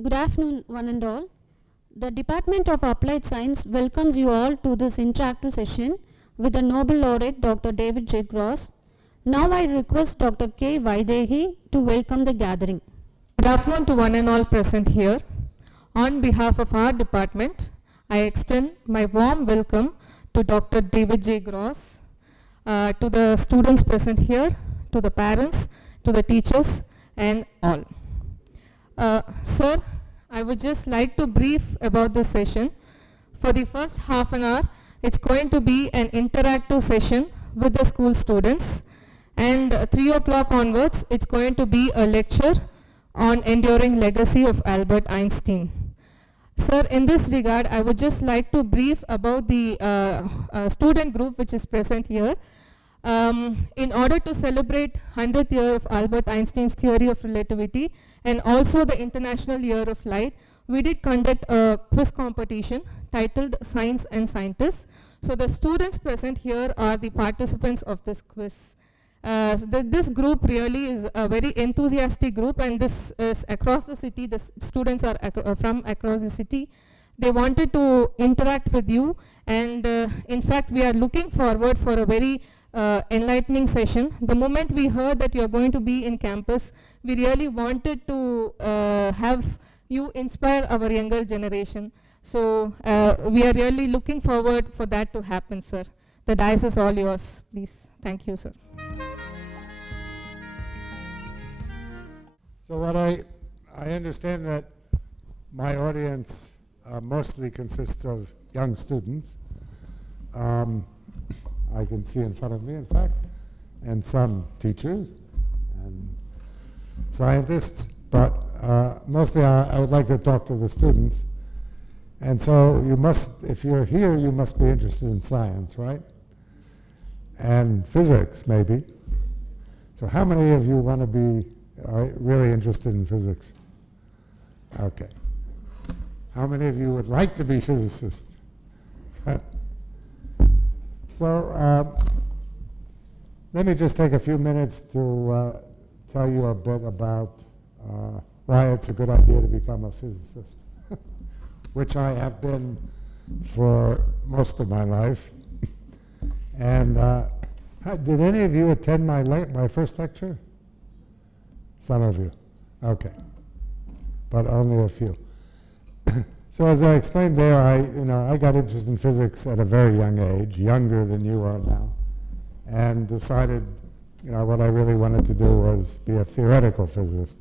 Good afternoon, one and all. The Department of Applied Science welcomes you all to this interactive session with the Nobel laureate Dr. David J. Gross. Now I request Dr. K. Vaidehi to welcome the gathering. Good afternoon to one and all present here. On behalf of our department, I extend my warm welcome to Dr. David J. Gross, to the students present here, to the parents, to the teachers, and all. Sir, I would just like to brief about this session. For the first half an hour, it's going to be an interactive session with the school students, and 3 o'clock onwards, it's going to be a lecture on enduring legacy of Albert Einstein. Sir, in this regard, I would just like to brief about the student group which is present here. In order to celebrate 100th year of Albert Einstein's theory of relativity and also the International Year of Light, we did conduct a quiz competition titled Science and Scientists. So the students present here are the participants of this quiz. This group really is a very enthusiastic group, and this is across the city. The students are from across the city. They wanted to interact with you, and in fact we are looking forward for a very enlightening session. The moment we heard that you are going to be in campus, we really wanted to have you inspire our younger generation. So we are really looking forward for that to happen, sir. The dais is all yours, please. Thank you, sir. So what I understand that my audience mostly consists of young students. I can see in front of me, in fact, and some teachers and scientists, but mostly I would like to talk to the students. And so you must, if you're here, you must be interested in science, right? And physics, maybe. So how many of you want to be really interested in physics? Okay. How many of you would like to be physicists? So let me just take a few minutes to tell you a bit about why it's a good idea to become a physicist, which I have been for most of my life. And did any of you attend my first lecture? Some of you. Okay. But only a few. So as I explained there, I got interested in physics at a very young age, younger than you are now, and decided, what I really wanted to do was be a theoretical physicist.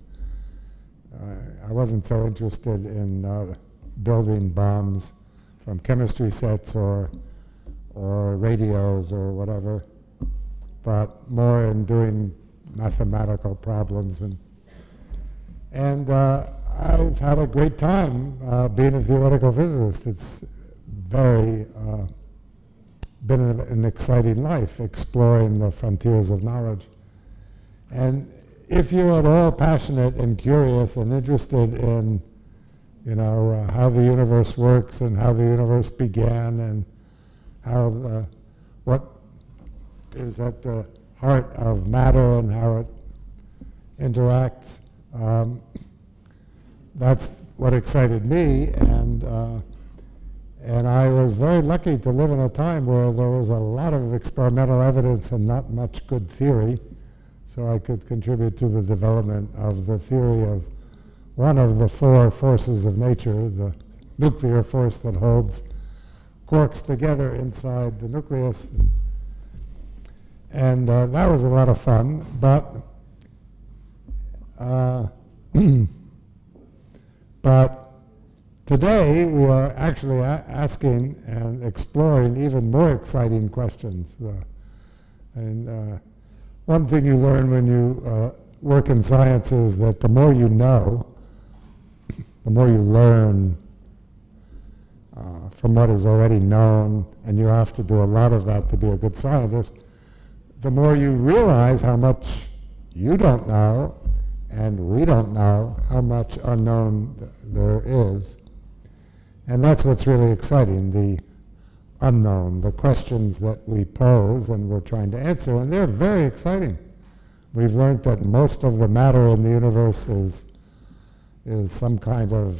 I wasn't so interested in building bombs from chemistry sets or radios or whatever, but more in doing mathematical problems, and I've had a great time being a theoretical physicist. It's been an exciting life, exploring the frontiers of knowledge. And if you're at all passionate and curious and interested in, how the universe works and how the universe began and how what is at the heart of matter and how it interacts, that's what excited me, and I was very lucky to live in a time where there was a lot of experimental evidence and not much good theory, so I could contribute to the development of the theory of one of the 4 forces of nature, the nuclear force that holds quarks together inside the nucleus. And that was a lot of fun, but but today we are actually asking and exploring even more exciting questions. One thing you learn when you work in science is that the more you know, the more you learn from what is already known, and you have to do a lot of that to be a good scientist, the more you realize how much you don't know, and we don't know how much unknown there is. And that's what's really exciting, the unknown, the questions that we pose and we're trying to answer, and they're very exciting. We've learned that most of the matter in the universe is some kind of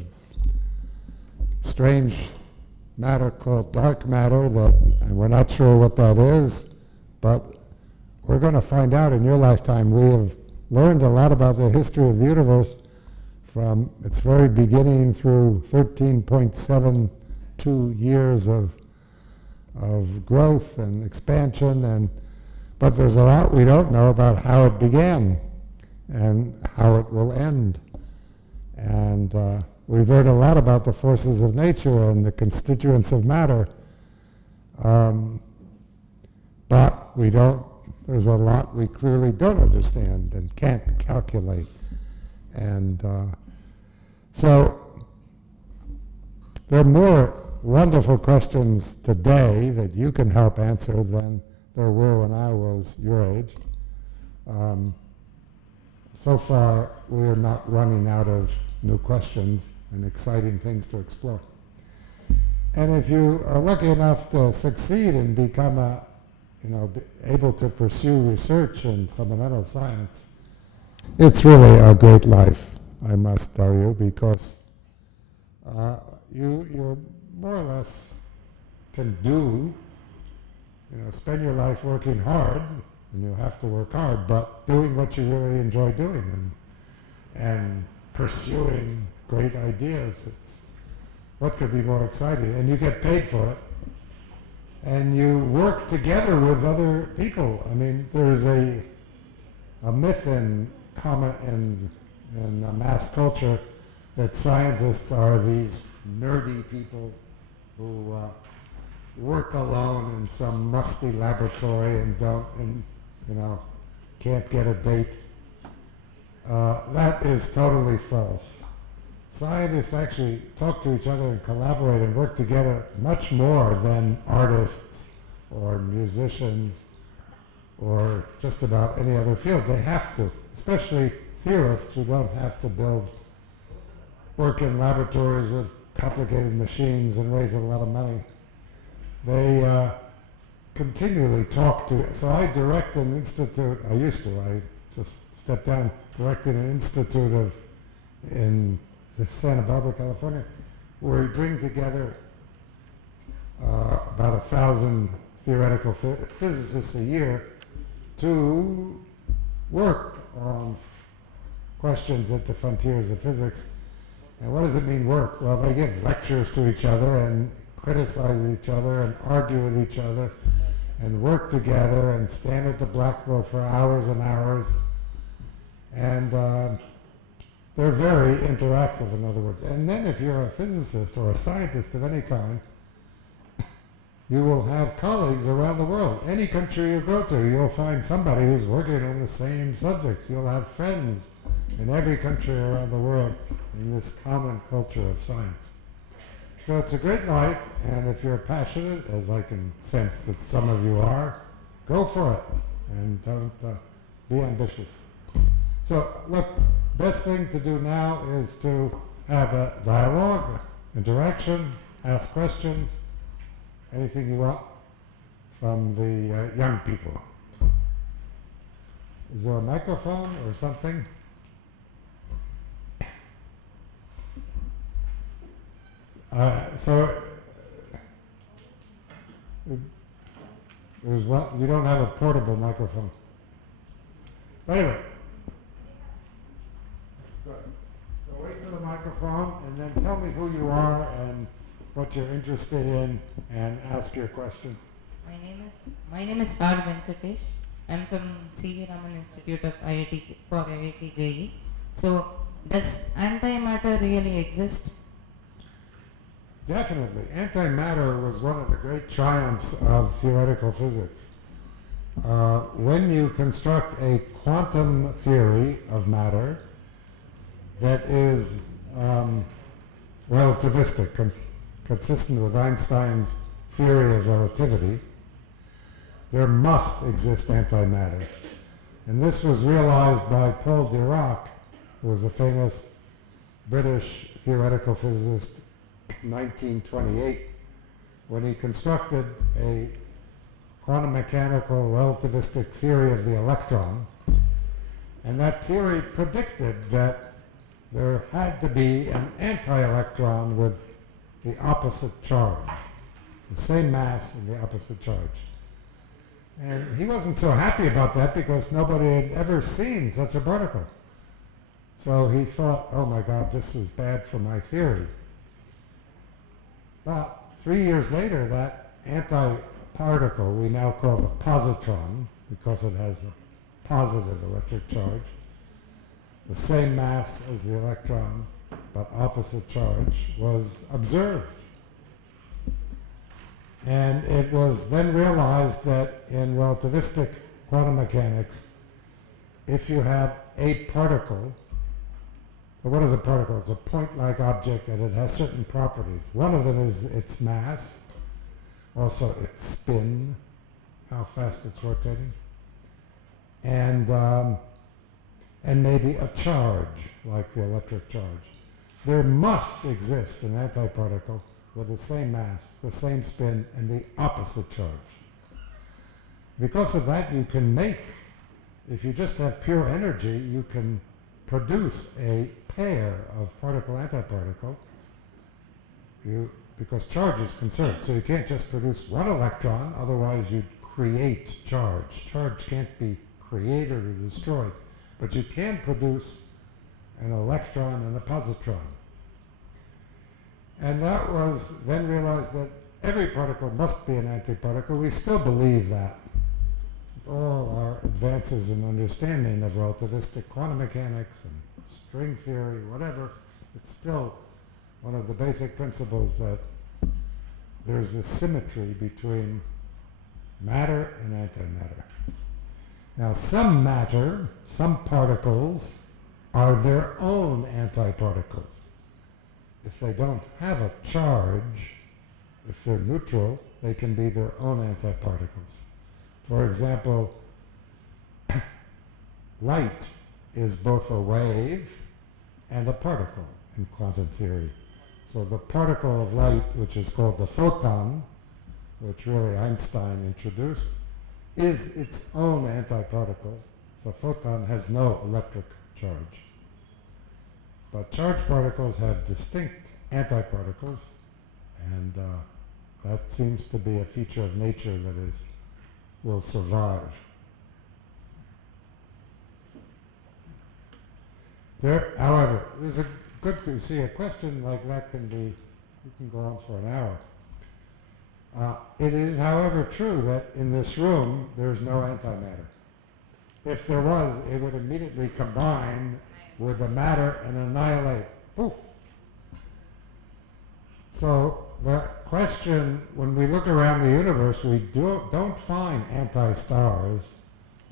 strange matter called dark matter that, and we're not sure what that is, but we're going to find out in your lifetime. We have learned a lot about the history of the universe from its very beginning through 13.72 years of growth and expansion, but there's a lot we don't know about how it began and how it will end. And we've heard a lot about the forces of nature and the constituents of matter, but there's a lot we clearly don't understand and can't calculate. And so there are more wonderful questions today that you can help answer than there were when I was your age. So far, we're not running out of new questions and exciting things to explore. And if you are lucky enough to succeed and become able to pursue research in fundamental science, it's really a great life, I must tell you, because you're more or less can spend your life working hard, and you have to work hard, but doing what you really enjoy doing and pursuing great ideas. What could be more exciting? And you get paid for it. And you work together with other people. I mean, there's a myth in mass culture that scientists are these nerdy people who work alone in some musty laboratory and can't get a date. That is totally false. Scientists actually talk to each other and collaborate and work together much more than artists or musicians or just about any other field. They have to, especially theorists who don't have to work in laboratories with complicated machines and raise a lot of money. They continually talk to, so I direct an institute, I just stepped down, directed an institute in Santa Barbara, California, where we bring together about 1,000 theoretical physicists a year to work on questions at the frontiers of physics. And what does it mean, work? Well, they give lectures to each other and criticize each other and argue with each other and work together and stand at the blackboard for hours and hours. And they're very interactive, in other words. And then if you're a physicist or a scientist of any kind, you will have colleagues around the world. Any country you go to, you'll find somebody who's working on the same subjects. You'll have friends in every country around the world in this common culture of science. So it's a great life, and if you're passionate, as I can sense that some of you are, go for it, and don't be ambitious. So look, best thing to do now is to have a dialogue, interaction, ask questions, anything you want from the young people. Is there a microphone or something? So you don't have a portable microphone. But anyway, so wait for the microphone and then tell me who you are and what you're interested in and ask your question. My name is R. Venkatesh. I'm from C.V. Raman Institute of IIT JE. So does antimatter really exist? Definitely. Antimatter was one of the great triumphs of theoretical physics. When you construct a quantum theory of matter that is relativistic, consistent with Einstein's theory of relativity, there must exist antimatter. And this was realized by Paul Dirac, who was a famous British theoretical physicist, 1928, when he constructed a quantum mechanical relativistic theory of the electron. And that theory predicted that there had to be an anti-electron with the opposite charge, the same mass and the opposite charge. And he wasn't so happy about that because nobody had ever seen such a particle. So he thought, oh my God, this is bad for my theory. But 3 years later, that anti-particle we now call the positron, because it has a positive electric charge, the same mass as the electron, but opposite charge, was observed. And it was then realized that in relativistic quantum mechanics, if you have a particle, so what is a particle? It's a point-like object and it has certain properties. One of them is its mass, also its spin, how fast it's rotating, and maybe a charge, like the electric charge. There must exist an antiparticle with the same mass, the same spin, and the opposite charge. Because of that, you can make, if you just have pure energy, you can produce a pair of particle-antiparticle, because charge is conserved. So you can't just produce one electron, otherwise you'd create charge. Charge can't be created or destroyed, but you can produce an electron and a positron. And that was then realized that every particle must be an antiparticle. We still believe that. All our advances in understanding of relativistic quantum mechanics and string theory, whatever, it's still one of the basic principles that there's a symmetry between matter and antimatter. Now, some matter, some particles, are their own antiparticles. If they don't have a charge, if they're neutral, they can be their own antiparticles. For example, light is both a wave and a particle in quantum theory. So the particle of light, which is called the photon, which really Einstein introduced, is its own antiparticle. So photon has no electric charge. But charged particles have distinct antiparticles, and that seems to be a feature of nature that will survive. However, there's a good, you see, a question like that can be, you can go on for an hour. It is, however, true that in this room there's no antimatter. If there was, it would immediately combine with the matter and annihilate. Poof. So the question, when we look around the universe, we don't find anti-stars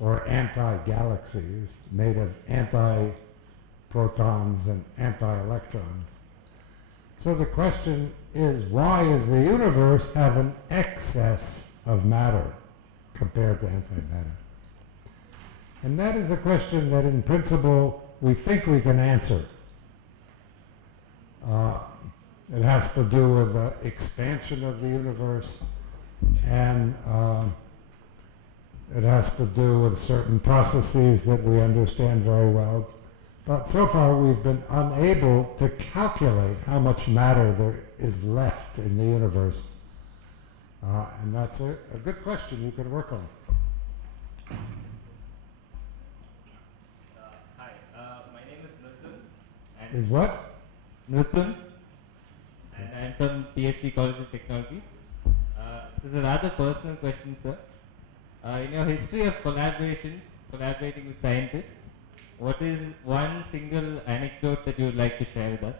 or anti-galaxies made of anti-protons and anti-electrons. So the question is, why does the universe have an excess of matter compared to antimatter? And that is a question that in principle we think we can answer. It has to do with the expansion of the universe, and it has to do with certain processes that we understand very well. But so far we've been unable to calculate how much matter there is left in the universe. And that's a good question you can work on. Hi, my name is Nuthan. Is what? Nuthan, and I'm from PSG College of Technology. This is a rather personal question, sir. In your history of collaborating with scientists, what is one single anecdote that you would like to share with us?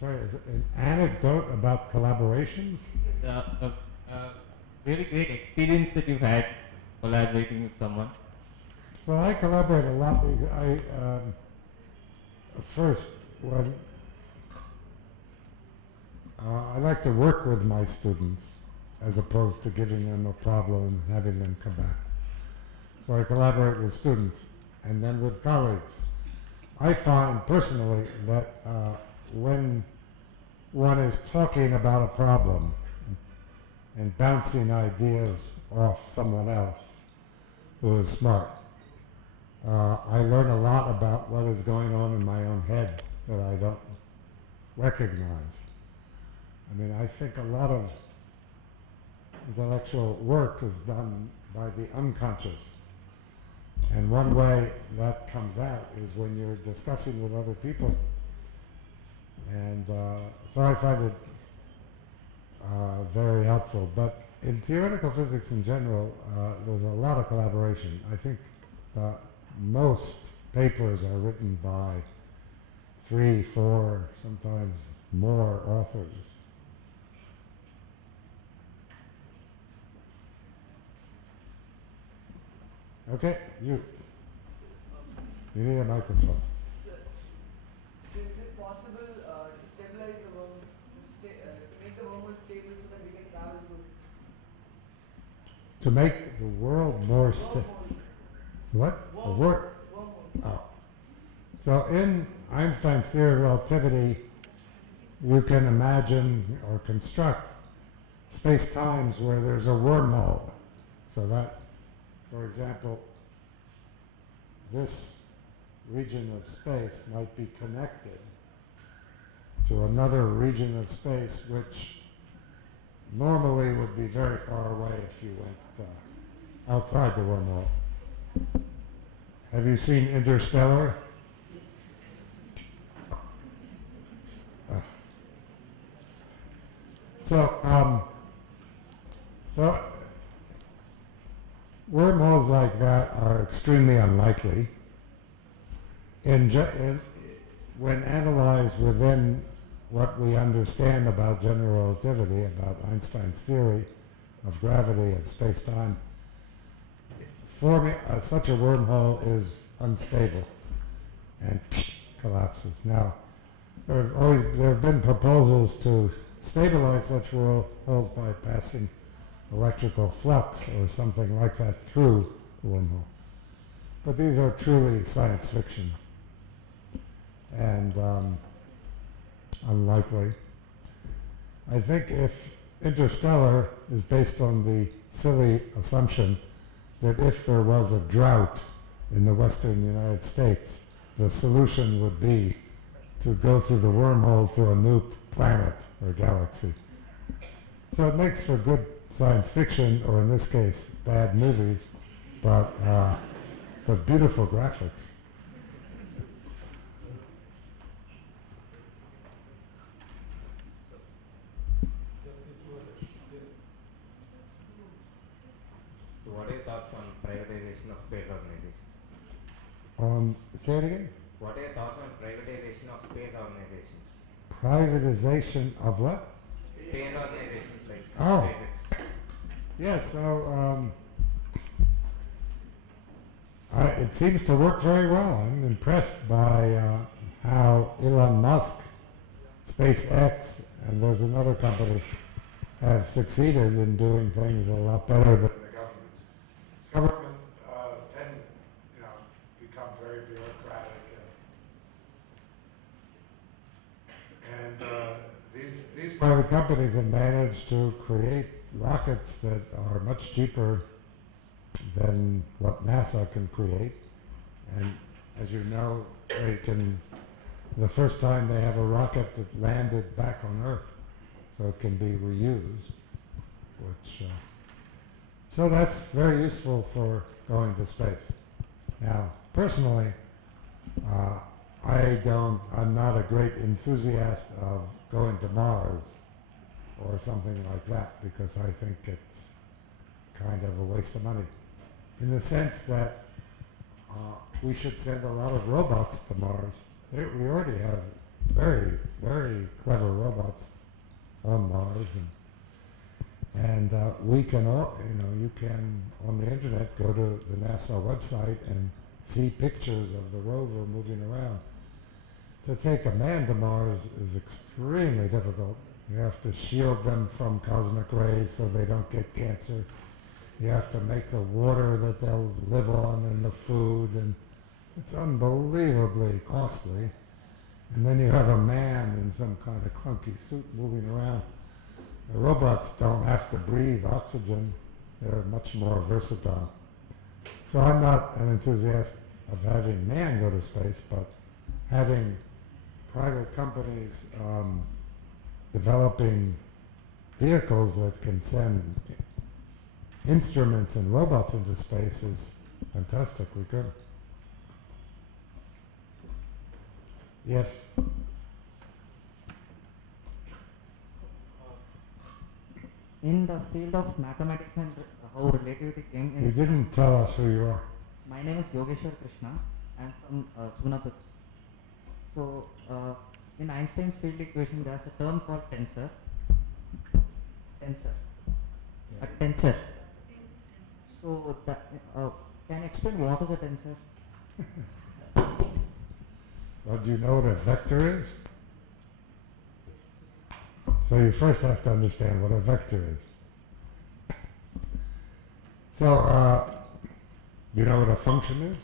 Sorry, is it an anecdote about collaborations? It's a really great experience that you've had collaborating with someone. Well, I collaborate a lot. First, when I like to work with my students as opposed to giving them a problem and having them come back. So I collaborate with students and then with colleagues. I find personally that when one is talking about a problem and bouncing ideas off someone else who is smart, I learn a lot about what is going on in my own head that I don't recognize. I mean, I think a lot of intellectual work is done by the unconscious. And one way that comes out is when you're discussing with other people. And so I find it very helpful. But in theoretical physics in general, there's a lot of collaboration. I think most papers are written by 3, 4, sometimes more authors. Okay, you need a microphone. So is it possible to stabilize the worm, to make the wormhole stable so that we can travel through it? To make the world more stable. What? The world. Wormhole. Oh. So in Einstein's theory of relativity, you can imagine or construct space-times where there's a wormhole. So that, for example, this region of space might be connected to another region of space which normally would be very far away if you went outside the wormhole. Have you seen Interstellar? So wormholes like that are extremely unlikely. When analyzed within what we understand about general relativity, about Einstein's theory of gravity of space-time, forming such a wormhole is unstable and collapses. Now, there have been proposals to stabilize such wormholes by passing electrical flux or something like that through the wormhole. But these are truly science fiction and unlikely. I think if Interstellar is based on the silly assumption that if there was a drought in the western United States, the solution would be to go through the wormhole to a new planet or galaxy. So it makes for good science fiction, or in this case, bad movies, but beautiful graphics. What are your thoughts on privatization of space organizations? Say it again? What are your thoughts on privatization of space organizations? Privatization of what? Space organizations like Oh. SpaceX. Yeah, so it seems to work very well. I'm impressed by how Elon Musk, SpaceX, and there's another company have succeeded in doing things a lot better than the governments. Government tend, become very bureaucratic, and these private companies have managed to create rockets that are much cheaper than what NASA can create. And as you know, the first time they have a rocket that landed back on Earth, so it can be reused, so that's very useful for going to space. Now, personally, I'm not a great enthusiast of going to Mars or something like that, because I think it's kind of a waste of money, in the sense that we should send a lot of robots to Mars. We already have very, very clever robots on Mars, and we can all, you can on the internet go to the NASA website and see pictures of the rover moving around. To take a man to Mars is extremely difficult. You have to shield them from cosmic rays so they don't get cancer. You have to make the water that they'll live on and the food, and it's unbelievably costly. And then you have a man in some kind of clunky suit moving around. The robots don't have to breathe oxygen. They're much more versatile. So I'm not an enthusiast of having man go to space, but having private companies developing vehicles that can send instruments and robots into space is fantastically good. Yes? In the field of mathematics and how relativity came in. You didn't tell us who you are. My name is Yogeshwar Krishna. I am from Sunapur. So, in Einstein's field equation, there is a term called tensor. A tensor. So, can you explain what is a tensor? Well, do you know what a vector is? So you first have to understand what a vector is. So, you know what a function is?